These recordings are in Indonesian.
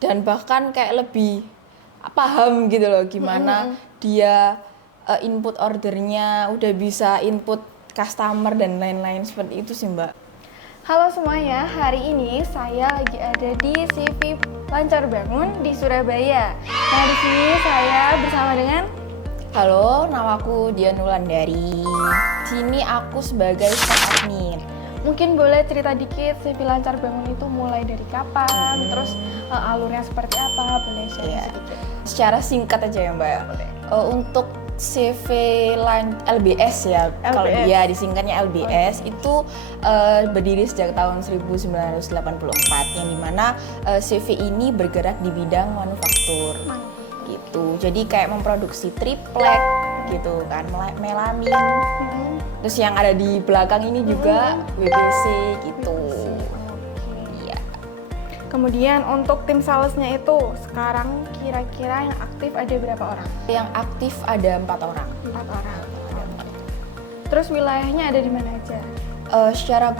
dan bahkan kayak lebih paham gitu loh gimana dia input ordernya, udah bisa input customer dan lain-lain seperti itu sih Mbak. Halo semuanya, hari ini saya lagi ada di CV Lancar Bangun di Surabaya. Nah, di sini saya bersama dengan Halo, namaku Dian Wulandari. Sini aku sebagai staff admin. mungkin boleh cerita dikit CV Lancar Bangun itu mulai dari kapan, terus alurnya seperti apa, boleh share sedikit. Secara singkat aja ya Mbak. Untuk CV LBS ya, kalau LBS. dia disingkatnya LBS itu berdiri sejak tahun 1984 yang dimana CV ini bergerak di bidang manufaktur gitu. Jadi kayak memproduksi triplek gitu kan, melamin. Terus yang ada di belakang ini juga WBC gitu. Iya. Kemudian untuk tim salesnya itu sekarang kira-kira yang aktif ada berapa orang? Yang aktif ada 4 orang. 4 orang. Terus wilayahnya ada di mana aja? Secara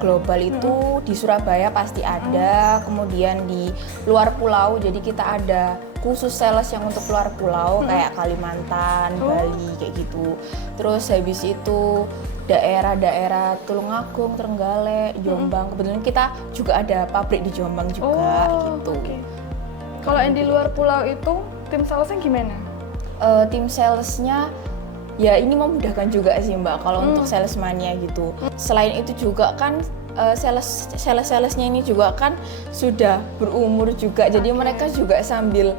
global itu di Surabaya pasti ada, kemudian di luar pulau, jadi kita ada khusus sales yang untuk luar pulau kayak Kalimantan, Bali kayak gitu. Terus habis itu daerah-daerah Tulungagung, Trenggalek, Jombang. Kebetulan kita juga ada pabrik di Jombang juga gitu. Okay. Kalau yang di luar pulau itu tim salesnya gimana? Tim salesnya ya ini memudahkan juga sih Mbak kalau untuk salesman-nya gitu. Selain itu juga kan salesnya ini juga kan sudah berumur juga, jadi mereka juga sambil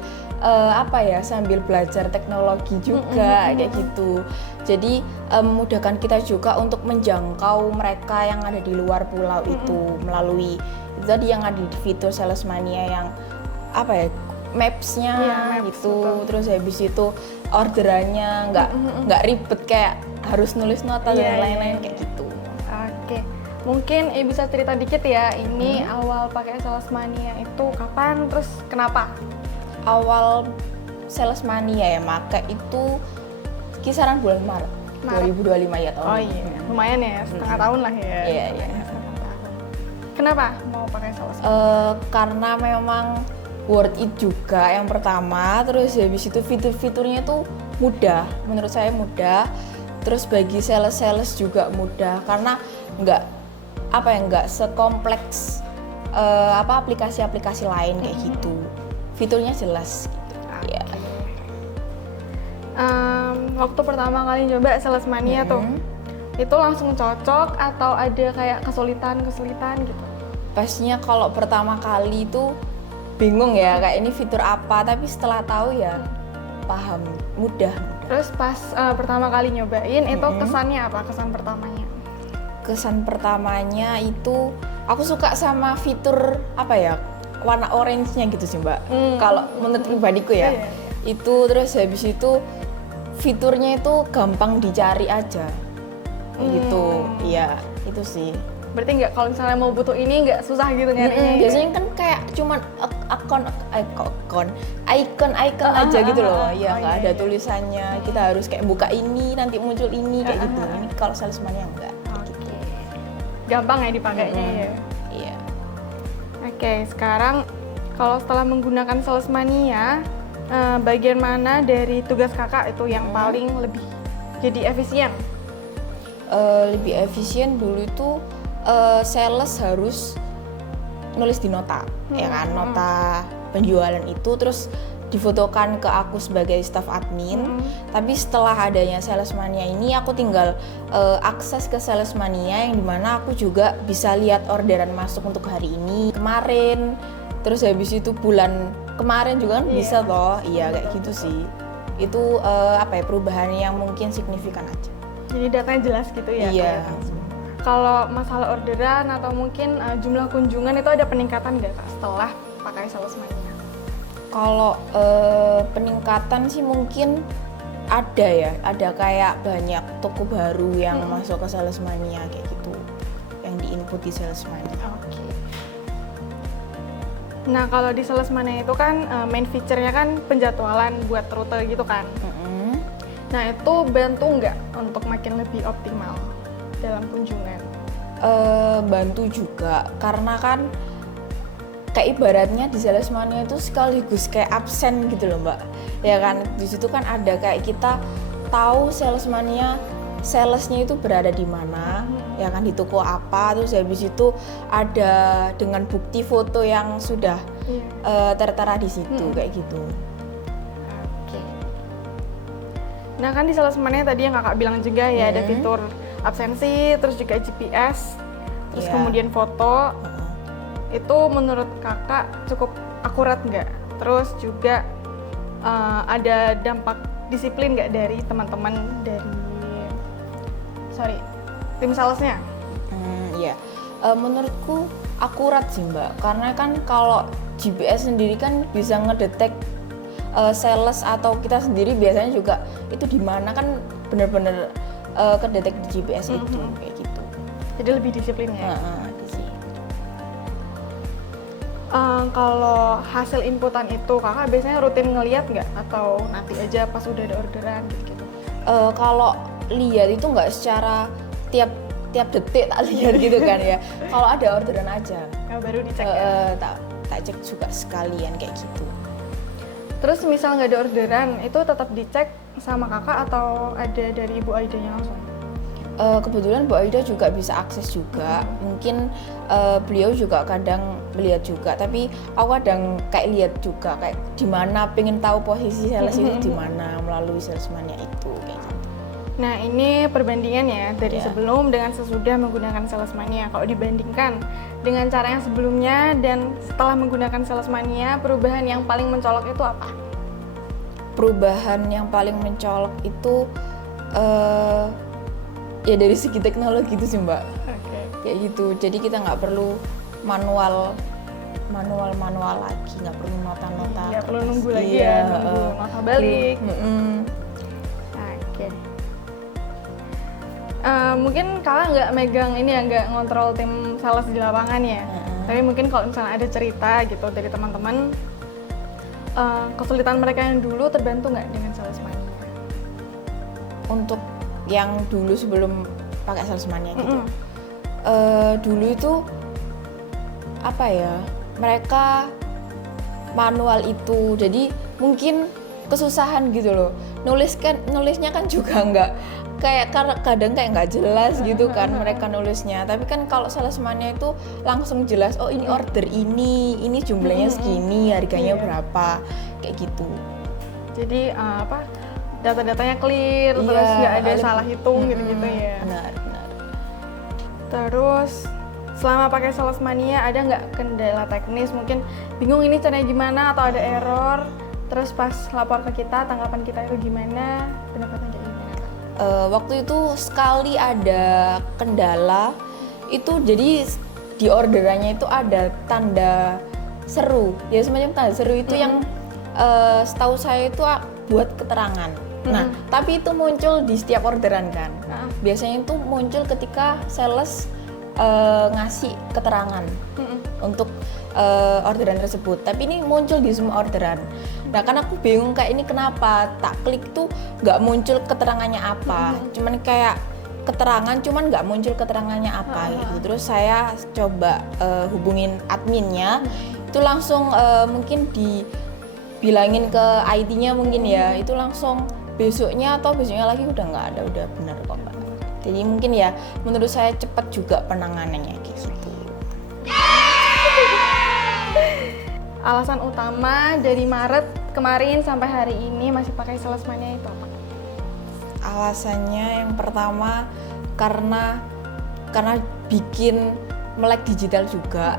sambil belajar teknologi juga kayak gitu. Jadi memudahkan kita juga untuk menjangkau mereka yang ada di luar pulau itu melalui itu tadi yang ada di fitur salesmania yang Maps-nya gitu. Betul. Terus habis itu orderannya nggak ribet kayak harus nulis nota dan lain-lain kayak gitu. Oke, mungkin bisa cerita dikit ya, ini awal pakai salesmania itu kapan, terus kenapa? Awal salesmania ya make itu kisaran bulan Maret 2025 ya tahun. Oh iya, lumayan ya, setengah tahun lah ya. Iya. Setengah tahun. Kenapa mau pakai salesmania? Karena memang worth it juga yang pertama, terus habis itu fitur-fiturnya itu mudah, menurut saya mudah. Terus bagi sales juga mudah karena nggak sekompleks aplikasi-aplikasi lain kayak gitu. Fiturnya jelas gitu. Ya. Waktu pertama kali nyoba salesmania tuh, itu langsung cocok atau ada kayak kesulitan gitu? Pastinya kalau pertama kali itu bingung ya, kayak ini fitur apa, tapi setelah tahu ya paham, mudah. Terus pas pertama kali nyobain itu kesannya apa? Kesan pertamanya? Kesan pertamanya itu aku suka sama fitur warna orange-nya gitu sih Mbak. Kalau menurut pribadiku ya, itu terus habis itu fiturnya itu gampang dicari aja, gitu. Iya, itu sih. Berarti nggak, kalau misalnya mau butuh ini nggak susah gitu nyarinya? Biasanya kan kayak cuman icon aja gitu loh, ya nggak ada tulisannya. Kita harus kayak buka ini nanti muncul ini kayak gitu. Ini kalau salesman-nya enggak. Oke. Gampang ya dipakainya ya. Iya. Oke, sekarang kalau setelah menggunakan salesmania, bagian mana dari tugas kakak itu yang paling lebih jadi efisien? Lebih efisien dulu itu sales harus nulis di nota, ya kan, nota penjualan itu terus difotokan ke aku sebagai staff admin. Tapi setelah adanya salesmania ini aku tinggal akses ke salesmania yang dimana aku juga bisa lihat orderan masuk untuk hari ini, kemarin, terus habis itu bulan kemarin juga kan bisa toh. Iya kayak gitu sih. Itu perubahan yang mungkin signifikan aja. Jadi datanya jelas gitu ya? Iya. Kalau masalah orderan atau mungkin jumlah kunjungan itu ada peningkatan nggak Kak setelah pakai salesmania? Kalau peningkatan sih mungkin ada kayak banyak toko baru yang masuk ke salesmania kayak gitu, yang diinput di salesmania. Oke. Nah kalau di salesmania itu kan main feature-nya kan penjadwalan buat rute gitu kan. Nah itu bantu nggak untuk makin lebih optimal dalam kunjungan? Bantu juga karena kan kayak ibaratnya di salesmania itu sekaligus kayak absen gitu loh Mbak. Ya kan, di situ kan ada kayak kita tahu salesnya itu berada di mana, ya kan, di toko apa, terus habis itu ada dengan bukti foto yang sudah tertera di situ kayak gitu. Oke. Nah kan di salesmania tadi yang kakak bilang juga ya ada fitur absensi, terus juga GPS, terus kemudian foto. Itu menurut kakak cukup akurat nggak? Terus juga ada dampak disiplin nggak dari teman-teman dari tim salesnya? Iya, menurutku akurat sih Mbak, karena kan kalau GPS sendiri kan bisa ngedetek sales atau kita sendiri biasanya juga itu di mana kan benar-benar kedetek di GPS itu kayak gitu. Jadi lebih disiplin ya. Kalau hasil inputan itu kakak biasanya rutin ngeliat nggak atau nanti aja pas udah ada orderan gitu? Kalau lihat itu nggak secara tiap detik tak lihat gitu kan ya. Kalau ada orderan aja. Baru dicek ya? Tak cek juga sekalian kayak gitu. Terus misal nggak ada orderan itu tetap dicek sama kakak atau ada dari Ibu Aidanya langsung? Kebetulan Bu Aida juga bisa akses juga, mungkin beliau juga kadang melihat juga, tapi aku kadang kayak lihat juga kayak di mana, pengen tahu posisi sales itu di mana melalui salesmania itu kayak gitu. Nah ini perbandingan ya dari sebelum dengan sesudah menggunakan salesmania. Kalau dibandingkan dengan cara yang sebelumnya dan setelah menggunakan salesmania, perubahan yang paling mencolok itu apa? Perubahan yang paling mencolok itu ya dari segi teknologi itu sih Mbak. Kayak gitu, jadi kita nggak perlu manual lagi, nggak perlu nota-nota, nggak perlu nunggu lagi nunggu nota balik. Oke. Mungkin kakak nggak megang ini ya, nggak ngontrol tim sales di lapangan ya, tapi mungkin kalau misalnya ada cerita gitu dari teman-teman, kesulitan mereka yang dulu terbantu nggak dengan salesmania? Untuk yang dulu sebelum pakai salesmania gitu, dulu itu apa ya, mereka manual itu, jadi mungkin kesusahan gitu loh, nulisnya kan juga nggak kayak kadang kayak nggak jelas gitu kan mereka nulisnya, tapi kan kalau salesmania itu langsung jelas, oh ini order ini jumlahnya segini, harganya berapa kayak gitu. Jadi data-datanya clear, terus nggak ada salah hitung gitu-gitu ya. Benar. Terus selama pakai salesmania ada nggak kendala teknis, mungkin bingung ini caranya gimana atau ada error, terus pas lapor ke kita tanggapan kita itu gimana, pendapatnya kayak gimana? Waktu itu sekali ada kendala itu, jadi di orderannya itu ada tanda seru, ya semacam tanda seru itu yang setahu saya itu buat keterangan. Nah, tapi itu muncul di setiap orderan kan. Biasanya itu muncul ketika sales ngasih keterangan untuk orderan tersebut. Tapi ini muncul di semua orderan. Nah, kan aku bingung kayak ini kenapa tak klik tuh nggak muncul keterangannya apa. Cuman kayak keterangan, cuman nggak muncul keterangannya apa gitu. Terus saya coba hubungin adminnya, itu langsung mungkin dibilangin ke IT-nya mungkin ya, itu langsung besoknya lagi udah nggak ada, udah benar kok Mbak. Jadi mungkin ya menurut saya cepat juga penanganannya kayak gitu. Alasan utama dari Maret kemarin sampai hari ini masih pakai salesmania itu apa? Alasannya yang pertama karena bikin melek digital juga.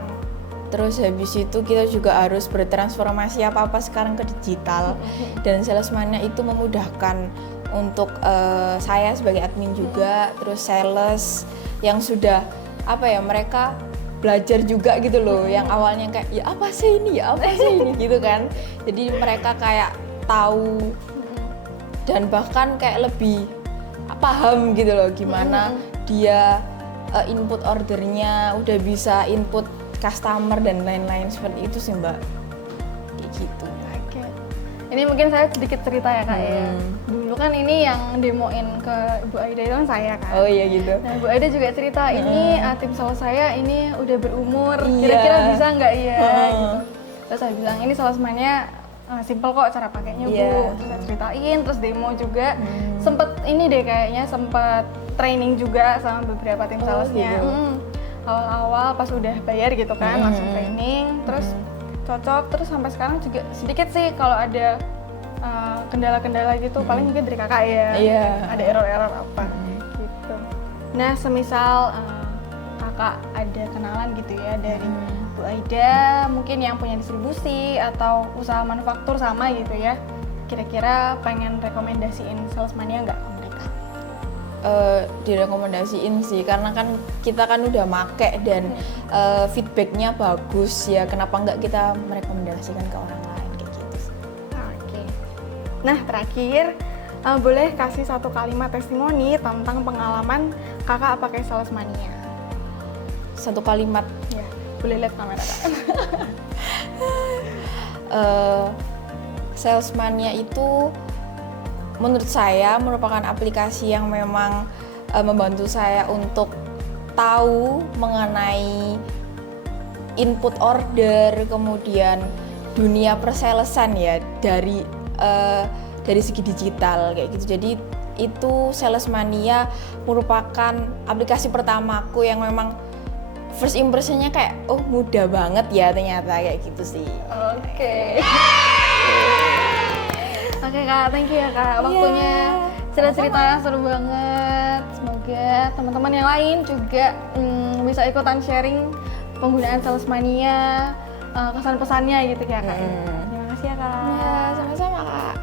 Terus habis itu kita juga harus bertransformasi apa-apa sekarang ke digital, dan salesmania itu memudahkan untuk saya sebagai admin juga, terus sales yang sudah mereka belajar juga gitu loh, yang awalnya kayak ya apa sih ini gitu kan, jadi mereka kayak tahu dan bahkan kayak lebih paham gitu loh gimana dia input ordernya, udah bisa input customer dan lain-lain seperti itu sih Mbak, kayak gitu. Oke. Ini mungkin saya sedikit cerita ya kak ya. Dulu kan ini yang demoin ke Bu Aida itu kan saya kan. Oh iya gitu. Nah Bu Aida juga cerita ini tim sales saya ini udah berumur, Iya. kira-kira bisa nggak ya gitu. Terus saya bilang ini salesman-nya simple kok cara pakainya Bu. Iya. Terus saya ceritain, terus demo juga. Sempet ini deh kayaknya sempet training juga sama beberapa tim salesnya. Gitu. Awal-awal pas udah bayar gitu kan langsung training, terus cocok, terus sampai sekarang juga sedikit sih kalau ada kendala-kendala gitu paling mungkin dari kakak ya. Iya. Ada error-error apa gitu. Nah semisal kakak ada kenalan gitu ya dari Bu Aida mungkin yang punya distribusi atau usaha manufaktur sama gitu ya, kira-kira pengen rekomendasiin salesman-nya nggak ke mereka? Direkomendasiin sih karena kan kita kan udah make dan feedbacknya bagus ya, kenapa nggak kita merekomendasikan ke orang lain kayak gitu sih. Oke. Nah terakhir boleh kasih satu kalimat testimoni tentang pengalaman kakak pakai salesmania. Satu kalimat, Ya, boleh lihat kamera kak. Salesmania itu menurut saya merupakan aplikasi yang memang membantu saya untuk tahu mengenai input order, kemudian dunia persalesan ya dari segi digital kayak gitu. Jadi itu Salesmania merupakan aplikasi pertamaku yang memang first impressionnya kayak oh mudah banget ya ternyata kayak gitu sih. Oke. Oke kak, thank you ya kak waktunya. Cerita-ceritanya seru banget. Semoga teman-teman yang lain juga bisa ikutan sharing penggunaan Salesmania, kesan-pesannya gitu ya kak. Terima kasih ya kak. Ya, sama-sama kak.